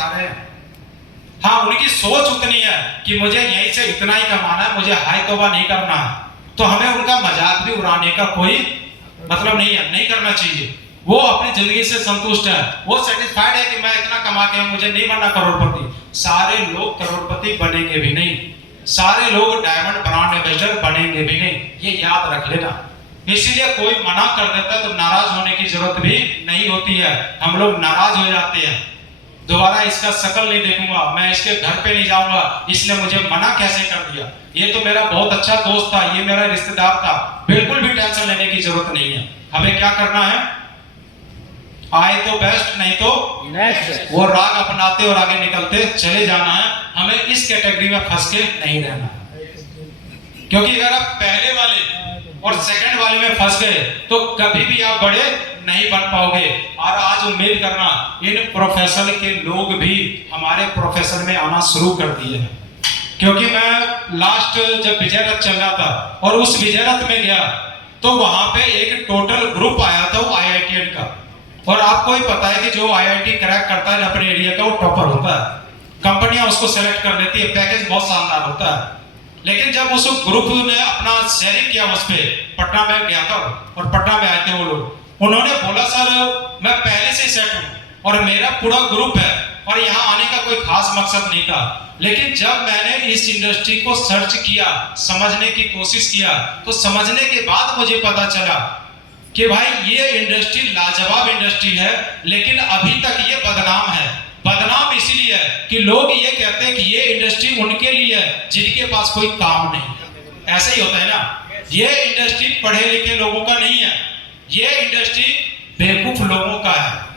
उठा रहे हैं। हाँ, उनकी सोच उतनी है कि मुझे यहीं से इतना ही कमाना है, मुझे हाई तौबा नहीं करना है, तो हमें उनका मजाक भी उड़ाने का कोई मतलब नहीं है, नहीं करना चाहिए। वो अपनी जिंदगी से संतुष्ट है, वो सेटिस्फाइड है कि मैं इतना कमा के मुझे नहीं बनना करोड़पति। सारे लोग करोड़पति बनेंगे भी नहीं, सारे लोग डायमंड ब्रांड एम्बेसडर बनेंगे भी नहीं, ये याद रख लेना। इसीलिए कोई मना कर देता है तो नाराज होने की जरूरत भी नहीं होती है। हम लोग नाराज हो जाते हैं, दोबारा इसका शकल नहीं देखूंगा, मैं इसके घर पे नहीं जाऊंगा, इसने मुझे मना कैसे कर दिया, ये तो मेरा बहुत अच्छा दोस्त था, ये मेरा रिश्तेदार था। बिल्कुल भी टेंशन लेने की जरूरत नहीं है। हमें क्या करना है, आए तो बेस्ट, नहीं तो नेक्स्ट, वो राग अपनाते और आगे निकलते चले जाना है। हमें इस कैटेगरी में फंस के नहीं रहना है, क्योंकि अगर आप पहले वाले और सेकंड वाले में फंस गए तो कभी भी आप बड़े नहीं बन पाओगे। और आज उम्मीद करना इन प्रोफेशन के लोग भी हमारे प्रोफेशन में आना शुरू कर दिए हैं, क्योंकि मैं लास्ट जब विजय रथ चल रहा था और उस विजय रथ में गया तो वहां पे एक टोटल ग्रुप आया था, वो IITian का। और आपको ही पता है कि जो IIT क्रैक करता है अपने एरिया का वो टॉपर होता है, कंपनियां उसको सेलेक्ट कर लेती है, पैकेज बहुत शानदार होता है। लेकिन जब उस ग्रुप ने अपना शेयरिंग किया, उस पे पटना में गया था और पटना में आए थे वो लोग, उन्होंने बोला सर मैं पहले से सेट हूं और मेरा पूरा ग्रुप है और यहाँ आने का कोई खास मकसद नहीं था। लेकिन जब मैंने इस इंडस्ट्री को सर्च किया, समझने की कोशिश किया, तो समझने के बाद मुझे पता चला कि भाई ये इंडस्ट्री लाजवाब इंडस्ट्री है, लेकिन अभी तक ये बदनाम है। बदनाम इसलिए है कि लोग ये कहते हैं कि ये इंडस्ट्री उनके लिए है जिनके पास कोई काम नहीं। ऐसा ही होता है ना, ये इंडस्ट्री पढ़े लिखे लोगों का नहीं है, ये इंडस्ट्री बेवकूफ लोगों का है।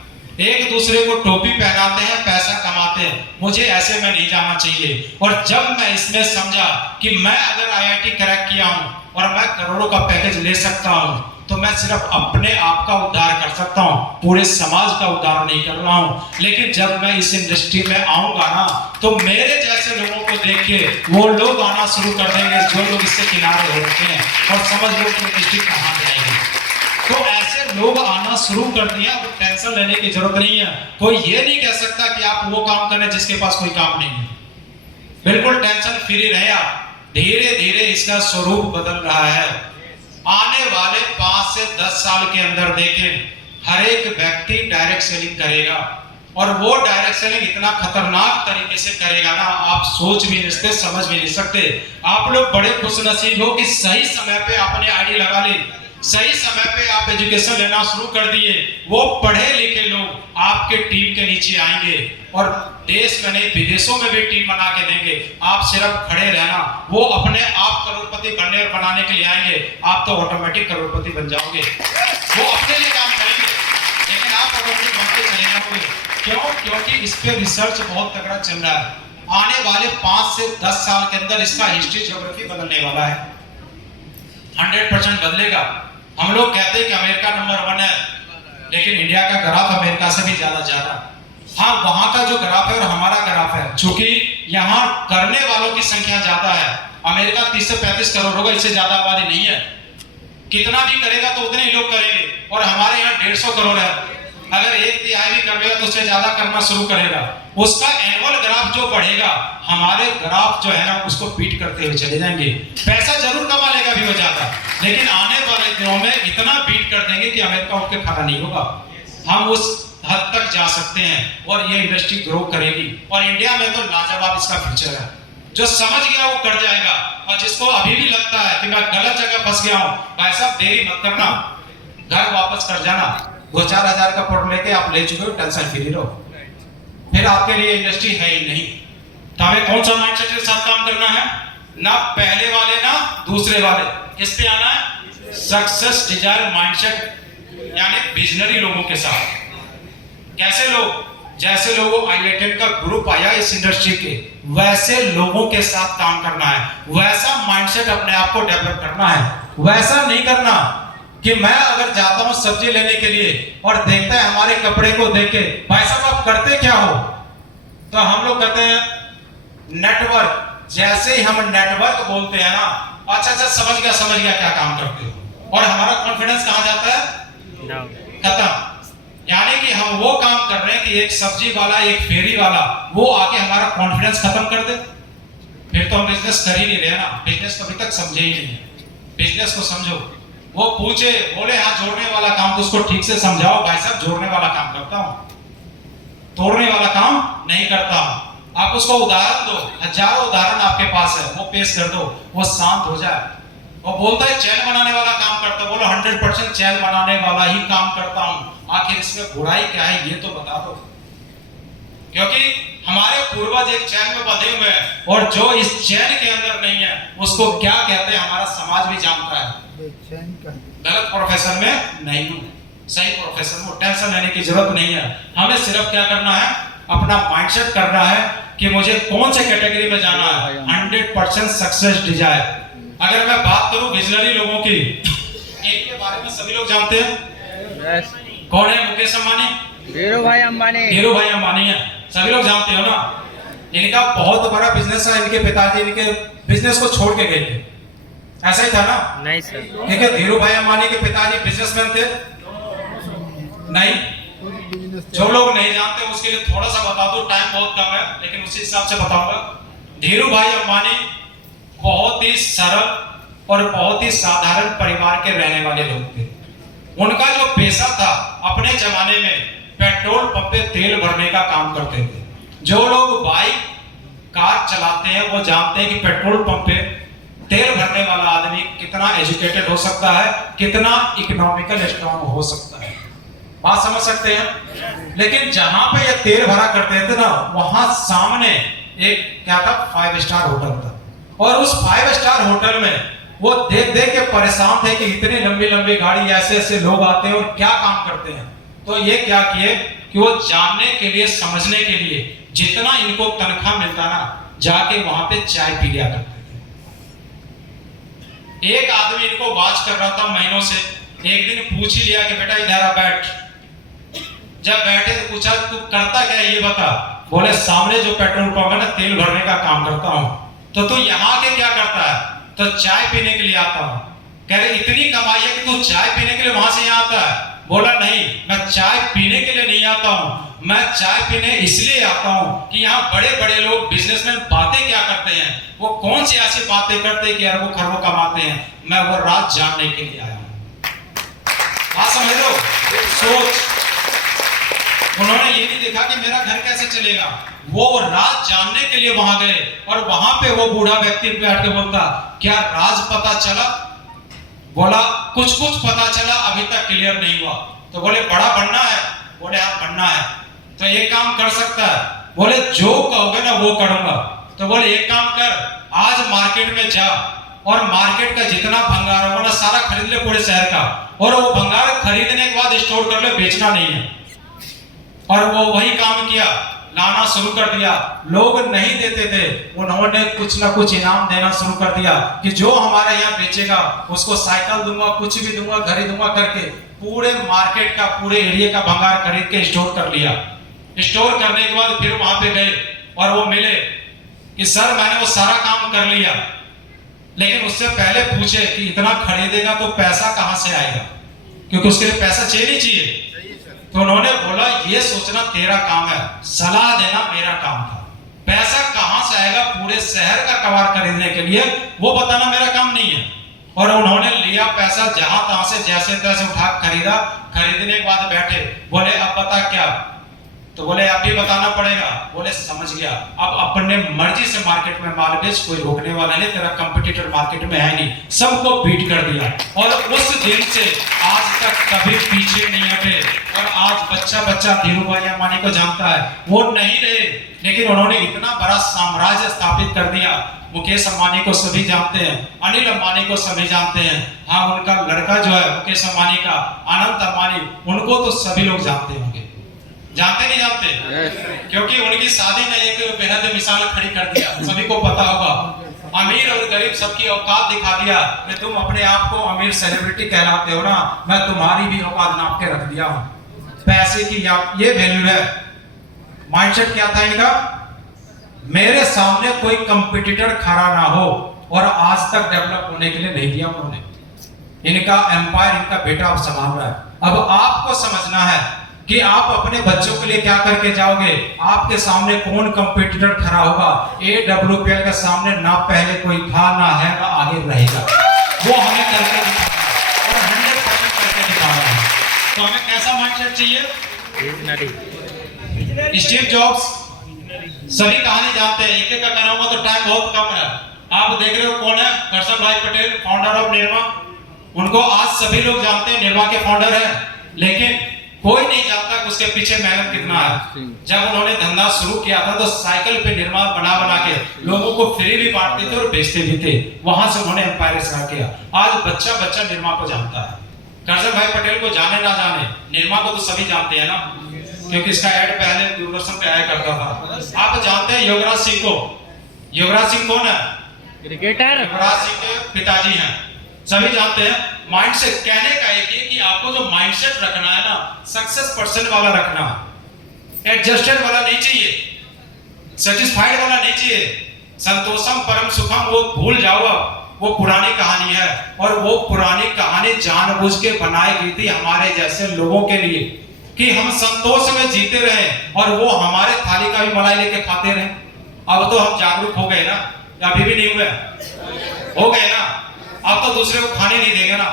एक दूसरे को टोपी पहनाते हैं, पैसा कमाते हैं। मुझे ऐसे में नहीं जाना चाहिए। और जब मैं इसमें समझा कि मैं अगर IIT क्रैक किया हूं और मैं करोड़ों का पैकेज ले सकता हूं, तो मैं सिर्फ अपने आप का उद्धार कर सकता हूं, पूरे समाज का उद्धार नहीं कर रहा हूं। लेकिन जब मैं इस इंडस्ट्री में आऊंगा ना, तो मेरे जैसे लोगों को देख के वो लोग आना शुरू कर देंगे जो लोग इससे किनारे हो रखे हैं, और समझ लो कि इंडस्ट्री कहां जाएगी। तो ऐसे लोग आना शुरू कर दिया, तो टेंशन लेने की जरूरत नहीं है। कोई ये नहीं कह सकता कि आप वो काम करें जिसके पास कोई काम नहीं है। बिल्कुल टेंशन फ्री रहे आप। धीरे धीरे इसका स्वरूप बदल रहा है। आने वाले 5 से 10 साल के अंदर देखें, हर एक व्यक्ति डायरेक्ट सेलिंग करेगा, और वो डायरेक्ट सेलिंग इतना खतरनाक तरीके से करेगा ना, आप सोच भी नहीं सकते, समझ भी नहीं सकते। आप लोग बड़े खुशनसीब हो कि सही समय पे आपने आईडी लगा ली, सही समय पे आप एजुकेशन लेना शुरू कर दिए। वो पढ़े लिखे लोग आपके टीम के नीचे आएंगे और देश में नहीं विदेशों में भी टीम बना के देंगे। आप सिर्फ खड़े रहना, वो अपने आप करोड़पति बनने और बनाने के लिए आएंगे, आप तो ऑटोमेटिक करोड़पति बन जाओगे। वो अपने लिए काम करेंगे, लेकिन आप ऑटोमेटिक बनते चले जाओगे। क्यों? क्योंकि इस पे रिसर्च बहुत तगड़ा चल रहा है। आने वाले 5 से 10 साल के अंदर इसका हिस्ट्री ज्योग्राफी बदलने वाला है, 100% बदलेगा। हम लोग कहते हैं कि अमेरिका नंबर 1 है, लेकिन इंडिया का ग्राफ अमेरिका से भी ज्यादा जा रहा है। हाँ, वहां का जो ग्राफ है और हमारा ग्राफ है, चूंकि यहाँ करने वालों की संख्या ज्यादा है। अमेरिका 30 से 35 करोड़ होगा, इससे ज्यादा आबादी नहीं है। कितना भी करेगा तो उतने ही लोग करेंगे, और हमारे यहाँ 150 करोड़ है। अगर 1/3 भी करेगा तो उससे ज्यादा करना शुरू करेगा। उसका एनुअल ग्राफ जो बढ़ेगा, हमारे ग्राफ जो है ना उसको बीट करते हुए चले जाएंगे। पैसा जरूर कमा लेगा भी वो ज्यादा, लेकिन आने वाले दिनों में इतना बीट कर देंगे कि अमेरिका उठ के खड़ा नहीं होगा। हम उस हद तक जा सकते हैं और ये इंडस्ट्री ग्रो करेगी। और इंडिया में तो लाजवाब इसका फ्यूचर है। जो समझ गया वो कर जाएगा, और जिसको अभी भी लगता है कि मैं गलत जगह फंस गया हूँ, भाई साहब देरी मत करना, घर वापस कर जाना। 2-4 हजार का प्रोडक्ट लेके आप ले चुके हो, टेंशन फ्री रहो, फिर आपके लिए इंडस्ट्री है ही नहीं। तो हमें कौन सा माइंडसेट के साथ काम करना है? ना पहले वाले ना दूसरे वाले, किस पे आना है? सक्सेस डिजायर माइंडसेट, यानी विजनरी लोगों के साथ। कैसे लोग? जैसे लोगों IITian का ग्रुप आया इस इंडस्ट्री के, वैसे लोगों के साथ काम करना है, वैसा माइंडसेट अपने आप को डेवलप करना है। वैसा नहीं करना कि मैं अगर जाता हूं सब्जी लेने के लिए और देखता है हमारे कपड़े को देख के, भाई साहब आप करते क्या हो? तो हम लोग कहते हैं नेटवर्क। जैसे ही हम नेटवर्क बोलते हैं ना, अच्छा समझ गया क्या काम करते हो, और हमारा कॉन्फिडेंस कहां जाता है? खत्म। यानी कि हम वो काम कर रहे हैं कि एक सब्जी वाला, एक फेरी वाला वो आके हमारा कॉन्फिडेंस खत्म कर दे, फिर तो हम बिजनेस कर ही नहीं रहे ना। बिजनेस को अभी तक समझे ही नहीं है। बिजनेस को समझो। वो पूछे, बोले हाँ जोड़ने वाला काम, तो उसको ठीक से समझाओ, भाई साहब जोड़ने वाला काम करता हूँ, तोड़ने वाला काम नहीं करता हूँ। आप उसको उदाहरण दो, हजारों उदाहरण आपके पास है, वो पेश कर दो, वो शांत हो जाए। वो बोलता है चैन बनाने वाला काम करता, बोलो 100% चैन बनाने वाला ही काम करता हूँ। आखिर इसमें बुराई क्या है ये तो बता दो, क्योंकि हमारे पूर्वज एक चैन में बंधे हुए हैं, और जो इस चैन के अंदर नहीं है उसको क्या कहते हैं हमारा समाज भी जानता है। गलत प्रोफेशन में नहीं हूँ, सही प्रोफेशन में टेंशन लेने की जरूरत नहीं है। हमें सिर्फ क्या करना है, अपना माइंडसेट करना है कि मुझे कौन से कैटेगरी में जाना है। 100% सक्सेस डिजायर। अगर मैं बात करूं विजनरी लोगों की, एक के बारे में सभी लोग जानते हैं, कौन है? मुकेश अंबानी, धीरूभाई अंबानी। धीरूभाई अंबानी है, सभी लोग जानते हो ना। इनका बहुत बड़ा बिजनेस है, इनके पिताजी इनके बिजनेस को छोड़ के गए थे, ऐसा ही था ना? नहीं सर। ठीक है, धीरूभाई अंबानी के पिताजी बिजनेसमैन थे? नहीं। जो लोग नहीं जानते उसके लिए थोड़ा सा बता दो, टाइम बहुत कम है लेकिन उसी हिसाब से बताऊंगा। धीरूभाई अंबानी बहुत ही सरल और बहुत ही साधारण परिवार के रहने वाले लोग थे। उनका जो पेशा था, अपने जमाने में पेट्रोल पंप पे तेल भरने का काम करते थे। जो लोग बाइक कार चलाते हैं वो जानते हैं कि पेट्रोल पंप पे तेल भरने वाला आदमी कितना एजुकेटेड हो सकता है, कितना इकोनॉमिकल स्ट्रॉन्ग हो सकता है। बात समझ सकते हैं? लेकिन जहां पे ये तेल भरा करते थे ना, वहां सामने एक क्या था, 5 स्टार होटल था, और उस 5 स्टार होटल में वो देख देख के परेशान थे कि इतनी लंबी लंबी गाड़ी, ऐसे ऐसे लोग आते हैं और क्या काम करते हैं। तो ये क्या किए कि वो जानने के लिए, समझने के लिए जितना इनको तनख्वाह मिलता ना, जाके वहां पे चाय पी लिया करते थे। एक आदमी इनको वाच कर रहा था महीनों से, एक दिन पूछ ही लिया कि बेटा इधर आ बैठ। जब बैठे तो पूछा तू करता क्या है ये बता। बोले सामने जो पेट्रोल पंप है ना, तेल भरने का काम करता हूँ। तो तू यहाँ के क्या करता है? तो चाय पीने के लिए आता हूँ। कह रहे इतनी कमाई है कि तू चाय पीने के लिए वहां से यहाँ आता है? बोला नहीं, मैं चाय पीने के लिए नहीं आता हूँ, मैं चाय पीने इसलिए आता हूँ कि यहाँ बड़े बड़े लोग बिजनेसमैन बातें क्या करते हैं, वो कौन सी ऐसी बातें करते हैं कि अरबों खरबों कमाते हैं। मैं वो राज जानने के लिए आया हूँ। बात समझ लो, सोच। उन्होंने ये नहीं देखा कि मेरा घर कैसे चलेगा, वो राज जानने के लिए वहां गए, और वहां पे वो बूढ़ा व्यक्ति बैठ के बोलता क्या राज पता चला? बोला कुछ कुछ पता चला, अभी तक क्लियर नहीं हुआ। तो बोले बड़ा बनना है? बोले हाँ बनना है। तो ये काम कर सकता है? बोले जो कहोगे ना वो करूंगा। तो बोले एक काम कर, आज मार्केट में जा और मार्केट का जितना भंगार होगा ना सारा खरीद ले पूरे शहर का, और वो भंगार खरीदने के बाद स्टोर कर ले, बेचना नहीं है। और वो वही काम किया, लाना शुरू कर दिया। लोग नहीं देते थे, उन्होंने कुछ ना कुछ इनाम देना शुरू कर दिया कि जो हमारे यहाँ बेचेगा उसको साइकिल दूंगा, कुछ भी दूंगा, घड़ी दूंगा करके पूरे मार्केट का, पूरे एरिया का भंगार खरीद के स्टोर कर लिया। स्टोर करने के बाद फिर वहां पे गए और वो मिले कि सर मैंने वो सारा काम कर लिया, लेकिन उससे पहले पूछे कि इतना खरीदेगा तो पैसा कहां से आएगा, क्योंकि उसके लिए पैसा चाहिए। तो उन्होंने बोला ये सोचना तेरा काम है, सलाह देना मेरा काम था। पैसा कहां से आएगा पूरे शहर का कबाड़ खरीदने के लिए वो बताना मेरा काम नहीं है। और उन्होंने लिया पैसा जहां तहां से जैसे तैसे उठा खरीदा। खरीदने के बाद बैठे, बोले अब बता क्या? तो बोले अब भी बताना पड़ेगा। बोले समझ गया, अब अपने मर्जी से मार्केट में माल बेच, कोई रोकने वाला नहीं, तेरा कंपटीटर मार्केट में है नहीं, सबको बीट कर दिया। और उस दिन से आज तक कभी पीछे नहीं हटे। और आज बच्चा बच्चा धीरूभाई अंबानी को जानता है। वो नहीं रहे, लेकिन उन्होंने इतना बड़ा साम्राज्य स्थापित कर दिया। मुकेश अंबानी को सभी जानते हैं, अनिल अंबानी को सभी जानते हैं। हाँ, उनका लड़का जो है मुकेश अंबानी का, अनंत अंबानी, उनको तो सभी लोग जानते होंगे। जानते नहीं जानते? क्योंकि उनकी शादी ने एक बेहद मिसाल खड़ी कर दिया, सभी को पता होगा। अमीर और गरीब सबकी औकात दिखा दिया कि तुम अपने आप को अमीर सेलिब्रिटी कहलाते हो ना, मैं तुम्हारी भी औकात नाप के रख दिया हूं। पैसे की ये वैल्यू है। माइंडसेट क्या था इनका? मेरे सामने कोई कंपटीटर खड़ा ना हो, और आज तक डेवलप होने के लिए नहीं दिया उन्होंने। इनका एम्पायर इनका बेटा अब संभाल रहा है। अब आपको समझना है कि आप अपने बच्चों के लिए क्या करके जाओगे। आपके सामने कौन कंपटीटर खड़ा होगा, AWPL के सामने ना पहले कोई था, ना है, ना आगे रहेगा। वो हमें करके दिखाना है और 100% करके दिखाना है। तो हमें कैसा माइंडसेट चाहिए? स्टीव जॉब्स, सभी कहानी जानते हैं, एक एक का कहना होगा तो टाइम बहुत कम है। आप देख रहे हो कौन है? करसन भाई पटेल, फाउंडर ऑफ निरमा। उनको आज सभी लोग जानते हैं, निरमा के फाउंडर है, लेकिन कोई नहीं जानता कि उसके पीछे मेहनत कितना है। जब उन्होंने धंधा शुरू किया था तो साइकिल पे निरमा बना बना के लोगों को फ्री भी बांटते थे और बेचते भी थे। वहां से उन्होंने एम्पायर स्टार्ट किया। आज बच्चा बच्चा निरमा को जानता है। करसन भाई पटेल को जाने ना जाने, निरमा को तो सभी जानते हैं ना, क्योंकि इसका ऐड पहले दूरदर्शन पे आया करता था। आप जानते हैं युवराज सिंह को? युवराज सिंह कौन है? क्रिकेटर। युवराज सिंह के पिताजी हैं, सभी जानते हैं। माइंडसेट कहने का एक ही कि आपको जो माइंडसेट रखना है ना, सक्सेस पर्सन वाला रखना, एडजस्टेड वाला नहीं चाहिए, सेटिस्फाइड वाला नहीं चाहिए। संतोषम परम सुखम वो भूल जाओ, वो पुरानी कहानी है। और वो पुरानी कहानी जानबूझ के बनाई गई थी हमारे जैसे लोगों के लिए कि हम संतोष में जीते रहे और वो हमारे थाली का भी मलाई लेके खाते रहे। अब तो हम जागरूक हो गए ना, अभी भी नहीं हुए? हो गए ना। अब तो दूसरे को खाने नहीं देंगे ना,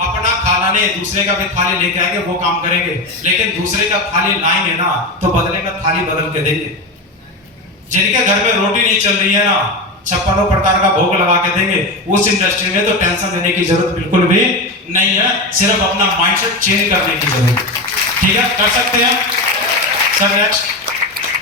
अपना खाना नहीं, दूसरे का भी थाली लेके आएंगे, वो काम करेंगे। लेकिन दूसरे का थाली लाएंगे ना तो बदले में थाली बदल के देंगे। जिनके घर में रोटी नहीं चल रही है ना, 56 प्रकार का भोग लगा के देंगे। उस इंडस्ट्री में तो टेंशन लेने की जरूरत बिल्कुल भी नहीं है, सिर्फ अपना माइंडसेट चेंज करने की जरूरत। ठीक है, कर सकते हैं सर। नेक्स्ट।